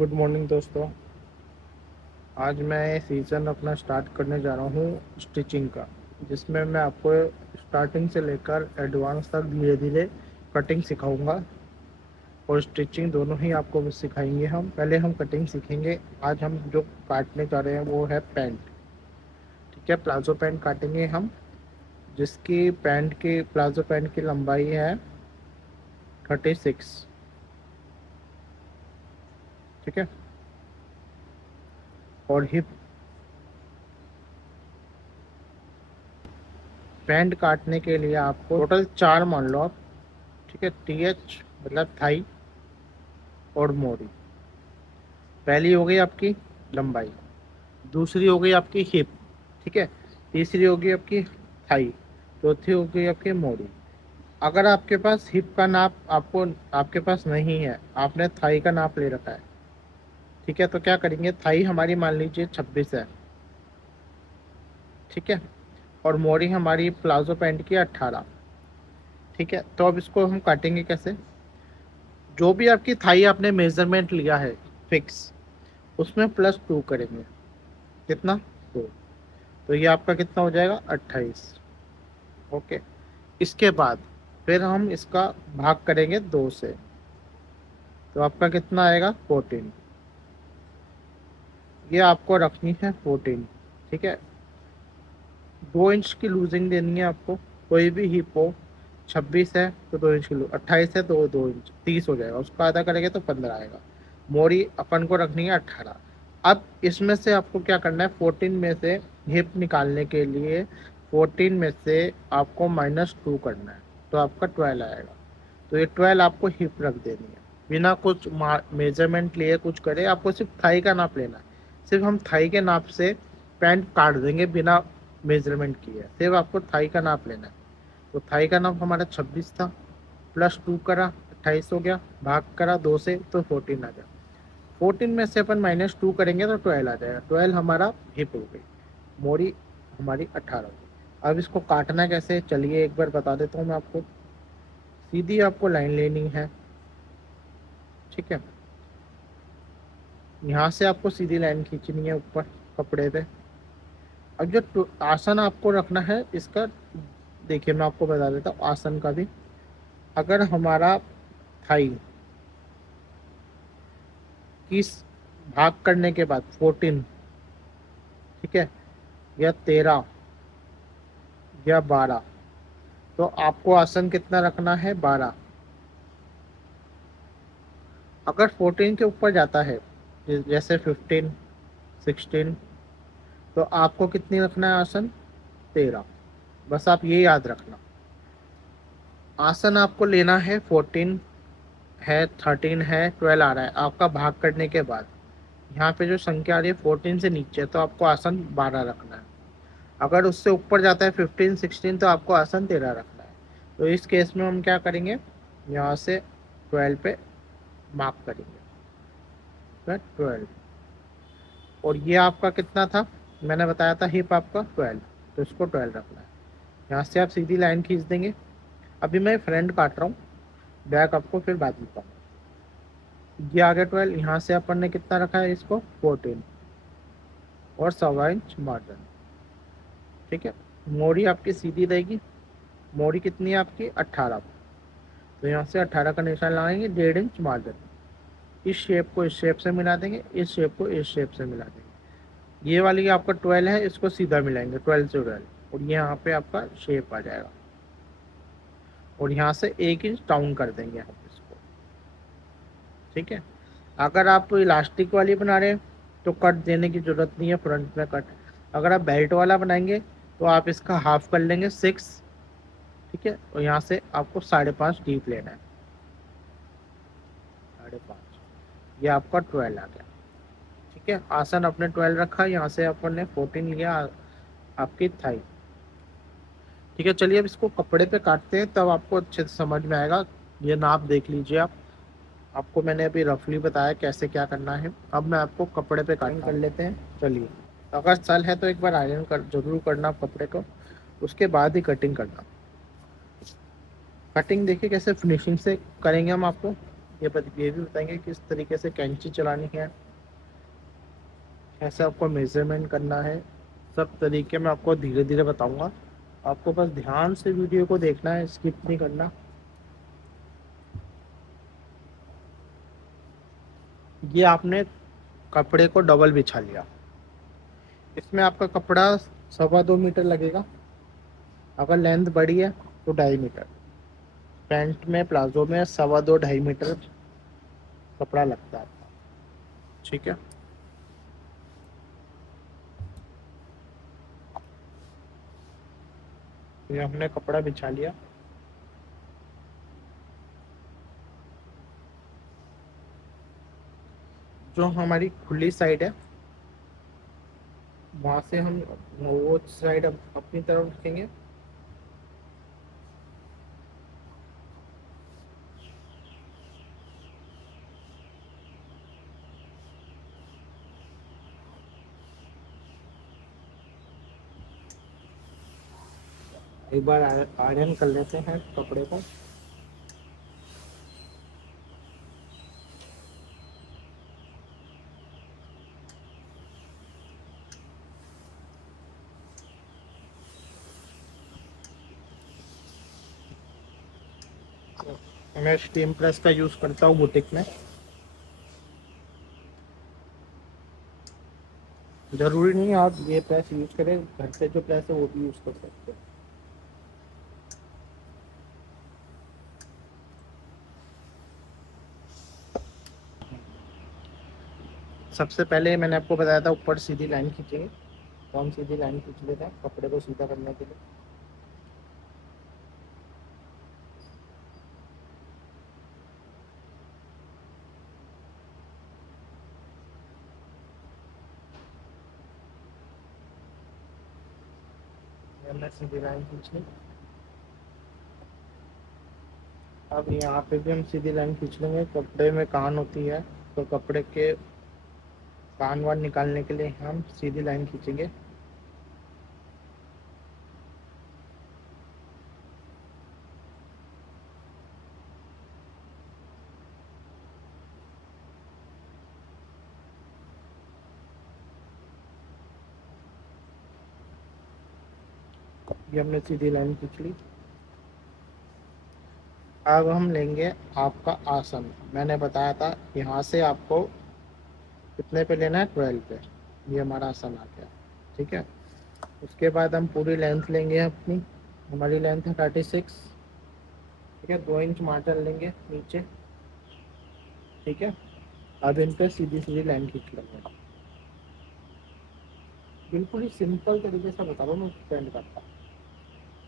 Good morning दोस्तों। आज मैं सीज़न अपना स्टार्ट करने जा रहा हूँ स्टिचिंग का, जिसमें मैं आपको स्टार्टिंग से लेकर एडवांस तक धीरे धीरे कटिंग सिखाऊंगा और स्टिचिंग दोनों ही आपको सिखाएंगे। हम पहले हम कटिंग सीखेंगे। आज हम जो काटने जा रहे हैं वो है पैंट। ठीक है, प्लाजो पैंट काटेंगे हम, जिसकी प्लाजो पैंट की लंबाई है 36। ठीक है, और हिप पैंट काटने के लिए आपको टोटल 4 मान लो आप। ठीक है, TH मतलब थाई और मोरी। पहली हो गई आपकी लंबाई, दूसरी हो गई आपकी हिप, ठीक है, तीसरी हो गई आपकी थाई, चौथी हो गई आपकी मोरी। अगर आपके पास हिप का नाप आपके पास नहीं है, आपने थाई का नाप ले रखा है, ठीक है, तो क्या करेंगे, थाई हमारी मान लीजिए 26 है, ठीक है, और मोरी हमारी प्लाजो पैंट की 18। ठीक है, तो अब इसको हम काटेंगे कैसे। जो भी आपकी थाई आपने मेजरमेंट लिया है फिक्स, उसमें +2 करेंगे। कितना, 2। तो ये आपका कितना हो जाएगा, 28। ओके, इसके बाद फिर हम इसका भाग करेंगे 2 से, तो आपका कितना आएगा, 14। ये आपको रखनी है 14। ठीक है, 2 इंच की लूजिंग देनी है आपको। कोई भी हिप हो, 26 है तो 2 इंच की 28 है तो 2 इंच, 30 हो जाएगा। उसका आधा करेंगे तो 15 आएगा। मोरी अपन को रखनी है 18। अब इसमें से आपको क्या करना है, 14 में से हिप निकालने के लिए 14 में से आपको -2 करना है, तो आपका 12 आएगा। तो ये 12 आपको हिप रख देनी है, बिना कुछ मेजरमेंट लिए कुछ करे। आपको सिर्फ थाई का नाप लेना है। सिर्फ हम थाई के नाप से पैंट काट देंगे बिना मेजरमेंट किए। सिर्फ आपको थाई का नाप लेना है। तो थाई का नाप हमारा 26 था, +2 करा 28 हो गया, भाग करा 2 से तो 14 आ गया। 14 में से अपन -2 करेंगे तो 12 आ जाएगा। 12 हमारा हिप हो गई, मोरी हमारी 18 हो गई। अब इसको काटना कैसे, चलिए एक बार बता देता हूँ मैं आपको। सीधी आपको लाइन लेनी है, ठीक है, यहाँ से आपको सीधी लाइन खींचनी है ऊपर कपड़े पे। अब जो आसन आपको रखना है इसका, देखिए मैं आपको बता देता हूँ आसन का भी। अगर हमारा थाई किस भाग करने के बाद 14, ठीक है, या 13 या 12, तो आपको आसन कितना रखना है, 12। अगर 14 के ऊपर जाता है, जैसे 15, 16, तो आपको कितनी रखना है आसन, 13। बस आप ये याद रखना। आसन आपको लेना है 14 है, 13 है, 12 आ रहा है आपका भाग करने के बाद। यहाँ पे जो संख्या आ रही है 14 से नीचे, तो आपको आसन 12 रखना है। अगर उससे ऊपर जाता है 15, 16, तो आपको आसन 13 रखना है। तो इस केस में हम क्या करेंगे, यहाँ से 12 पे मार्क करेंगे, 12। और ये आपका कितना था, मैंने बताया था हिप आपका 12, तो इसको 12 रखना है। यहाँ से आप सीधी लाइन खींच देंगे। अभी मैं फ्रंट काट रहा हूँ, बैक आपको फिर बाद में बताऊँगा। ये आ गया 12। यहाँ से अपन ने कितना रखा है, इसको 14 और 1.25 इंच मार्जिन। ठीक है, मोरी आपकी सीधी रहेगी। मोरी कितनी है आपकी, 18। तो यहाँ से 18 का निशान लगाएंगे, 1.5 इंच मार्जिन। इस शेप को इस शेप से मिला देंगे, इस शेप को इस शेप से मिला देंगे। ये वाली आपका 12 है, इसको सीधा मिलाएंगे 12 से 12, और ये यहाँ पे आपका शेप आ जाएगा। और यहाँ से 1 इंच डाउन कर देंगे आप इसको। ठीक है, अगर आप इलास्टिक वाली बना रहे हैं तो कट देने की जरूरत नहीं है, फ्रंट में कट। अगर आप बेल्ट वाला बनाएंगे तो आप इसका हाफ कर लेंगे, 6। ठीक है, और यहाँ से आपको 5.5 डीप लेना है, 5.5। ये आपका 12 आ गया। ठीक है, आसन अपने 12 रखा, यहाँ से अपन ने 14 लिया आपकी थाई। ठीक है, चलिए अब इसको कपड़े पे काटते हैं, तब आपको अच्छे से समझ में आएगा। ये नाप देख लीजिए आप, आपको मैंने अभी रफली बताया कैसे क्या करना है। अब मैं आपको कपड़े पे काटिंग कर लेते हैं, चलिए। अगर सल है तो एक बार आयरन कर जरूर करना कपड़े को, उसके बाद ही कटिंग करना। कटिंग देखिए कैसे फिनिशिंग से करेंगे हम आपको। ये भी बताएंगे किस तरीके से कैंची चलानी है, कैसे आपको मेजरमेंट करना है। सब तरीके मैं आपको धीरे धीरे बताऊंगा। आपको बस ध्यान से वीडियो को देखना है, स्किप नहीं करना। ये आपने कपड़े को डबल बिछा लिया। इसमें आपका कपड़ा 2.25 मीटर लगेगा। अगर लेंथ बड़ी है तो 2.5 मीटर। पैंट में प्लाजो में 2.25 2.5 मीटर कपड़ा लगता है। ठीक है। ये हमने कपड़ा बिछा लिया। जो हमारी खुली साइड है वहां से हम वो साइड अपनी तरफ रखेंगे। एक बार आयरन कर लेते हैं कपड़े को। मैं स्टीम प्रेस का यूज करता हूँ बुटीक में। जरूरी नहीं आप ये प्रेस यूज करें, घर पे जो प्रेस है वो भी यूज कर सकते हैं। सबसे पहले मैंने आपको बताया था ऊपर सीधी लाइन खींचेंगे, तो हम सीधी लाइन खींच लेते हैं कपड़े को सीधा करने के लिए। हमने सीधी लाइन खींच ली। अब यहाँ पे भी हम सीधी लाइन खींच लेंगे। कपड़े में कान होती है तो कपड़े के कान वान निकालने के लिए हम सीधी लाइन खींचेंगे। ये हमने सीधी लाइन खींच ली। अब हम लेंगे आपका आसन। मैंने बताया था यहाँ से आपको कितने पे लेना है, 12 पे। ये हमारा आसन आ गया। ठीक है। उसके बाद हम पूरी लेंथ लेंगे अपनी। हमारी लेंथ है 36। ठीक है। 2 इंच मार्जिन लेंगे नीचे। ठीक है। अब इन पे सीधी सीधी लाइन खींच लेंगे। बिल्कुल ही सिंपल तरीके से बता रहा हूँ मैं, डिपेंड करता है।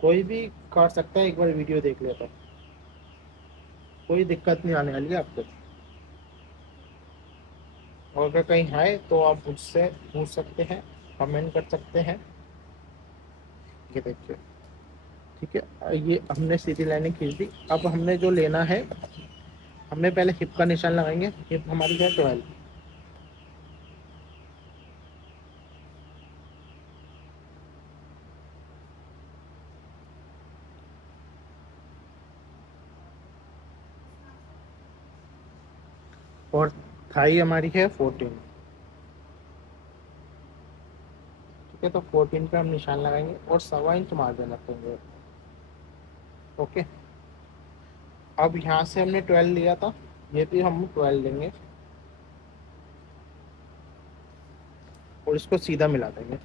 कोई भी कर सकता है, एक बार वीडियो देख ले तो कोई दिक्कत नहीं आने वाली है आपको। और अगर कहीं है तो आप मुझसे पूछ सकते हैं, कमेंट कर सकते हैं। ये देखिए। ठीक है। ये हमने सीधी लाइनें खींच दी। अब हमने जो लेना है, हमने पहले हिप का निशान लगाएंगे। हिप हमारी है 12। और थाई हमारी है 14। ठीक है। तो 14 पे हम निशान लगाएंगे और 1.25 इंच मार्जिन रखेंगे। ओके। अब यहाँ से हमने 12 लिया था, ये भी हम 12 लेंगे और इसको सीधा मिला देंगे।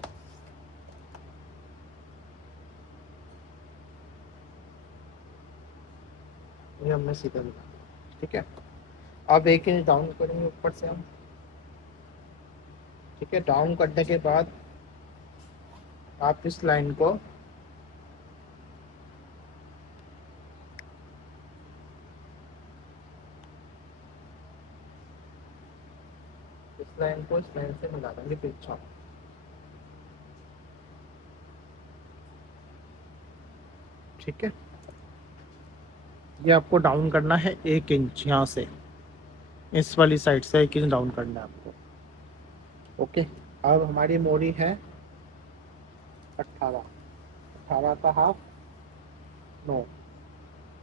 ये हमने सीधा मिला दिया। ठीक है। अब 1 इंच डाउन करेंगे ऊपर से हम। ठीक है। डाउन करने के बाद आप इस लाइन को इस लाइन से मिला देंगे पीछा। ठीक है। ये आपको डाउन करना है 1 इंच, यहाँ से इस वाली साइड से 1 इंच डाउन करना है आपको। ओके। अब हमारी मोरी है 18। 18 का हाफ 9।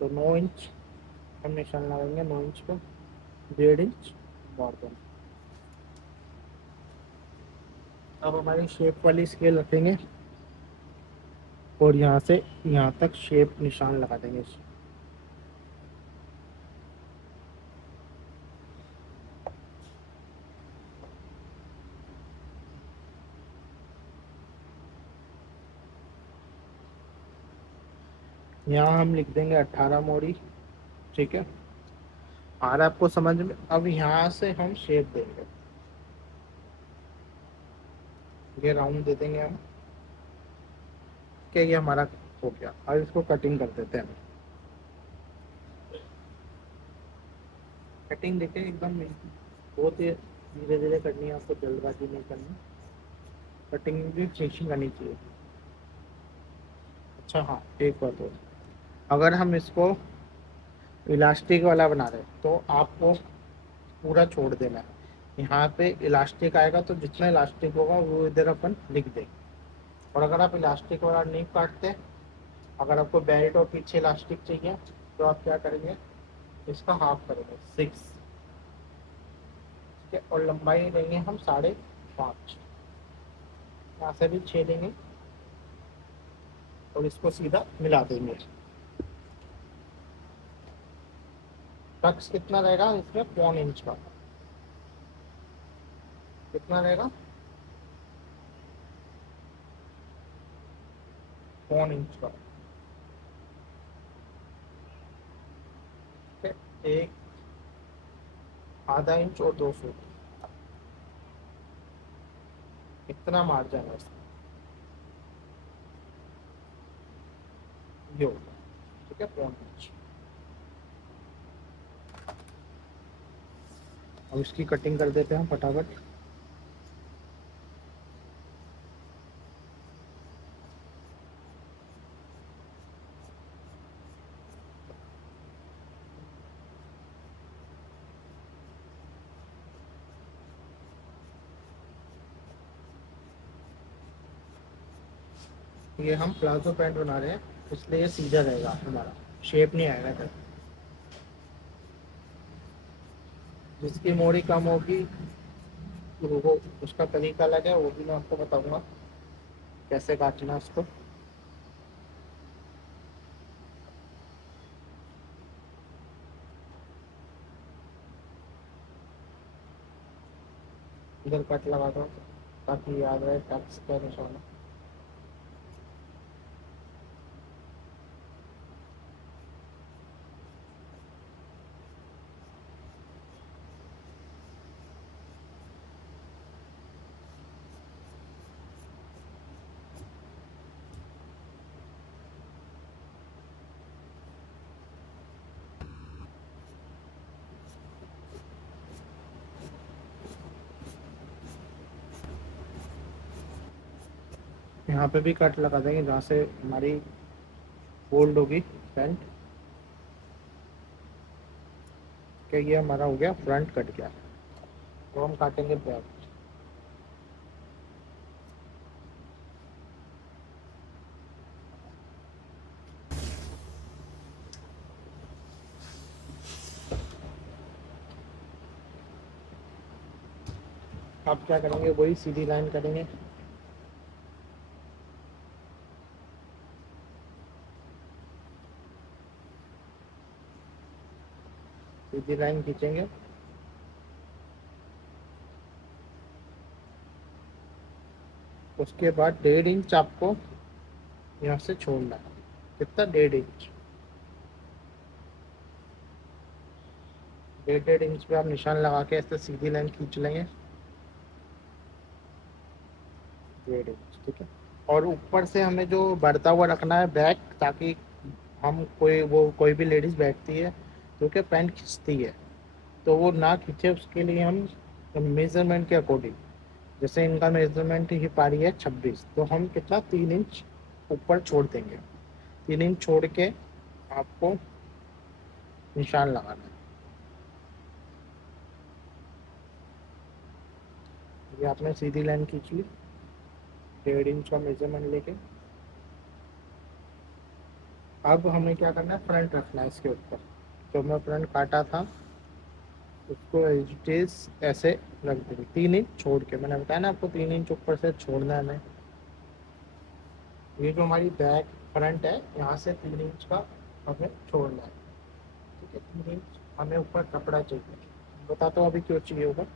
तो 9 इंच हम निशान लगाएंगे 9 इंच पे। 1.5 इंच बॉटम। अब हमारी शेप वाली स्केल रखेंगे और यहाँ से यहाँ तक शेप निशान लगा देंगे। यहाँ हम लिख देंगे 18 मोड़ी। ठीक है, आ रहा है आपको समझ में? अब यहाँ से हम शेप देंगे, ये राउंड दे देंगे हम। क्या ये हमारा हो गया। अब इसको कटिंग कर देते हैं। कटिंग देखें एकदम बहुत ही धीरे धीरे करनी है आपको, जल्दबाजी नहीं करनी। कटिंग भी फिनिशिंग करनी चाहिए। अच्छा हाँ, एक बात और, अगर हम इसको इलास्टिक वाला बना रहे हैं तो आपको पूरा छोड़ देना है। यहाँ पे इलास्टिक आएगा तो जितना इलास्टिक होगा वो इधर अपन लिख देंगे। और अगर आप इलास्टिक वाला नहीं काटते, अगर आपको बेल्ट और पीछे इलास्टिक चाहिए तो आप क्या करेंगे, इसका हाफ करेंगे 6। ठीक है, और लंबाई लेंगे हम 5.5। यहाँ से भी 6 लेंगे और इसको सीधा मिला देंगे। टक्स कितना रहेगा इसमें, 1.25 इंच का। कितना रहेगा, 1.25 इंच का। ठीक है, एक ½ इंच और 2 फुट, इतना मार्जिन है इसमें, ये होगा। ठीक है, 1.25 इंच। अब इसकी कटिंग कर देते हैं फटाफट। ये हम प्लाजो पैंट बना रहे हैं, इसलिए ये सीधा रहेगा हमारा, शेप नहीं आएगा इधर। जिसकी मोड़ी कम होगी वो उसका तरीका अलग है, वो भी मैं आपको बताऊंगा कैसे काटना है उसको। इधर कट लगा दो ताकि याद रहे टक्स का निशान। यहाँ पे भी कट लगा देंगे जहाँ से हमारी फोल्ड होगी पैंट। कि ये हमारा हो गया फ्रंट कट गया, तो हम काटेंगे बैक। आप क्या करेंगे, वही सीधी लाइन करेंगे। सीधी लाइन खींचेंगे, उसके बाद 1.5 इंच आपको यहाँ से छोड़ना है। कितना, 1.5 इंच। 1.5 इंच पे आप निशान लगा के ऐसे सीधी लाइन खींच लेंगे, 1.5 इंच। ठीक है, और ऊपर से हमें जो बढ़ता हुआ रखना है बैक, ताकि हम कोई भी लेडीज बैठती है जो कि पैंट खींचती है तो वो ना खींचे, उसके लिए हम मेजरमेंट के अकॉर्डिंग, जैसे इनका मेजरमेंट ही पा रही है 26, तो हम कितना 3 इंच ऊपर छोड़ देंगे। 3 इंच छोड़ के आपको निशान लगाना है। ये आपने सीधी लाइन खींच ली 1.5 इंच का मेजरमेंट लेके। अब हमें क्या करना है, फ्रंट रखना है इसके ऊपर। जो मैं फ्रंट काटा था उसको एज इट इज ऐसे रख देंगे 3 इंच छोड़ के। मैंने बताया ना आपको 3 इंच ऊपर से छोड़ना है हमें। ये जो हमारी बैक फ्रंट है यहाँ से 3 इंच का हमें छोड़ना है। ठीक है, 3 इंच हमें ऊपर कपड़ा चाहिए। बताता हूँ अभी क्यों चाहिए होगा।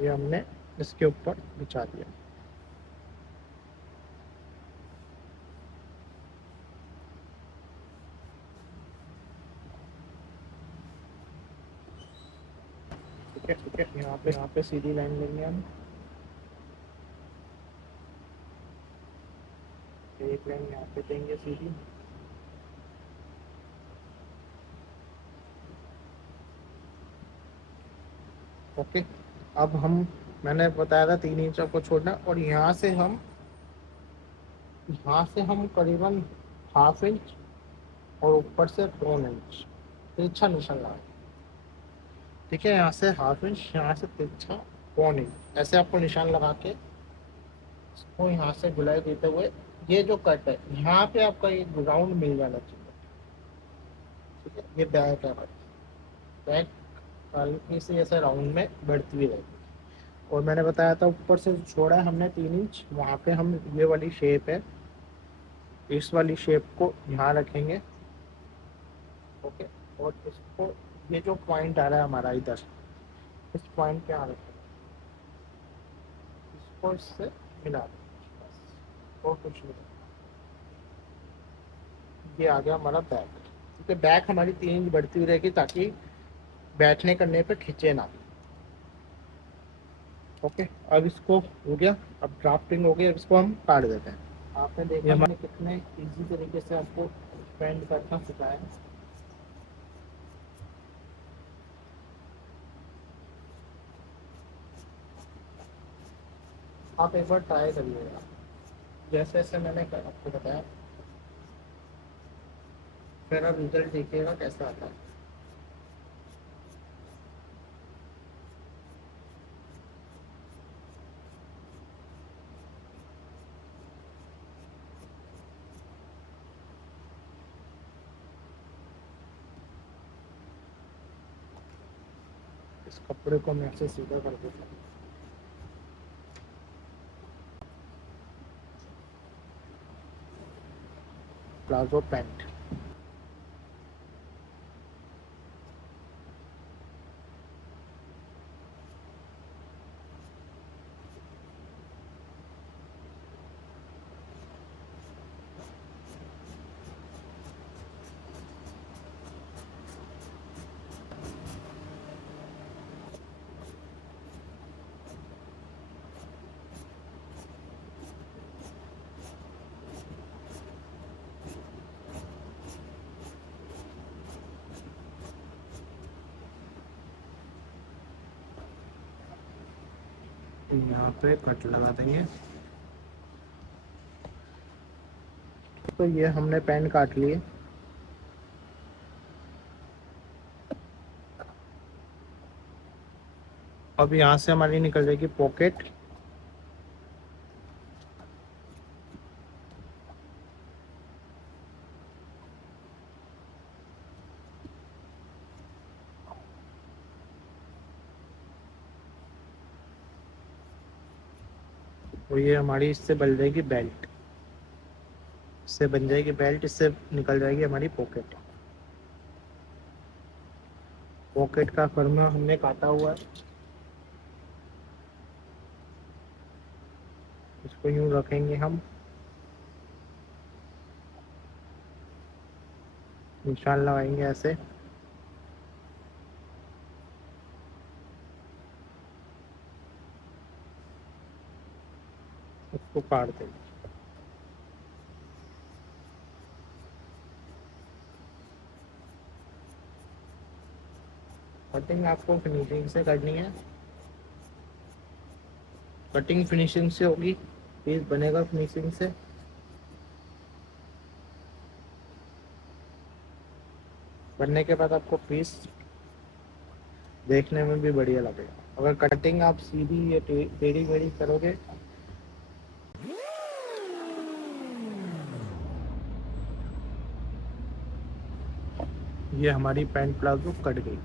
ये हमने इसके ऊपर बिछा दिया। ठीक है, यहाँ पे सीधी लाइन लेंगे हम। एक लाइन यहाँ पे देंगे सीधी। ओके, अब हम, मैंने बताया था 3 इंच आपको छोड़ना, और यहाँ से हम करीबन 1/2 इंच और ऊपर से 1 इंच तिरछा निशान लगाएं। ठीक है, यहाँ से 1/2 इंच, यहाँ से तिरछा 1 इंच, ऐसे आपको निशान लगा के इसको यहाँ से गुलाई देते हुए, ये जो कट है यहाँ पे आपका ये राउंड मिल जाना चाहिए। ठीक है, ये बैक है, बैक हल्की सी ऐसे राउंड में बढ़ती हुई रहेगी। और मैंने बताया था ऊपर से छोड़ा है हमने 3 इंच, वहाँ पे हम ये वाली शेप है, इस वाली शेप को यहाँ रखेंगे। ओके, और इसको, ये जो पॉइंट आ रहा है हमारा इधर, इस पॉइंट के यहाँ रखेंगे, इसको इससे मिला देंगे बस, और कुछ नहीं। ये आ गया हमारा बैक। ठीक है, बैक हमारी 3 इंच बढ़ती हुई रहेगी ताकि बैठने करने पे खींचे ना। ओके, अब इसको हो गया, अब ड्राफ्टिंग हो गई, अब इसको हम काट देते हैं। आपने देखा मैंने कितने इजी तरीके से आपको पेंट करना सिखाया है। आप एक बार ट्राई करिएगा जैसे जैसे मैंने आपको बताया, फिर आप रिजल्ट देखिएगा कैसा आता है। इस कपड़े को मैं ऐसे सीधा कर देता हूँ। Palazzo pant. यहाँ पे कट लगा देंगे। तो ये हमने पैंट काट लिए। अब यहाँ से हमारी निकल जाएगी पॉकेट। और ये हमारी इससे बन जाएगी बेल्ट, इससे बन जाएगी बेल्ट, इससे निकल जाएगी हमारी पॉकेट। पॉकेट का फर्मा हमने काटा हुआ है, इसको यूं रखेंगे हम, निशान लगाएंगे ऐसे, उसको काट देंगे। कटिंग आपको फिनिशिंग से करनी है, कटिंग फिनिशिंग से होगी, पीस बनेगा फिनिशिंग से। बनने के बाद आपको पीस देखने में भी बढ़िया लगेगा। अगर कटिंग आप सीधी या टेढ़ी मेढ़ी करोगे, ये हमारी पैंट प्लाजो कट गई।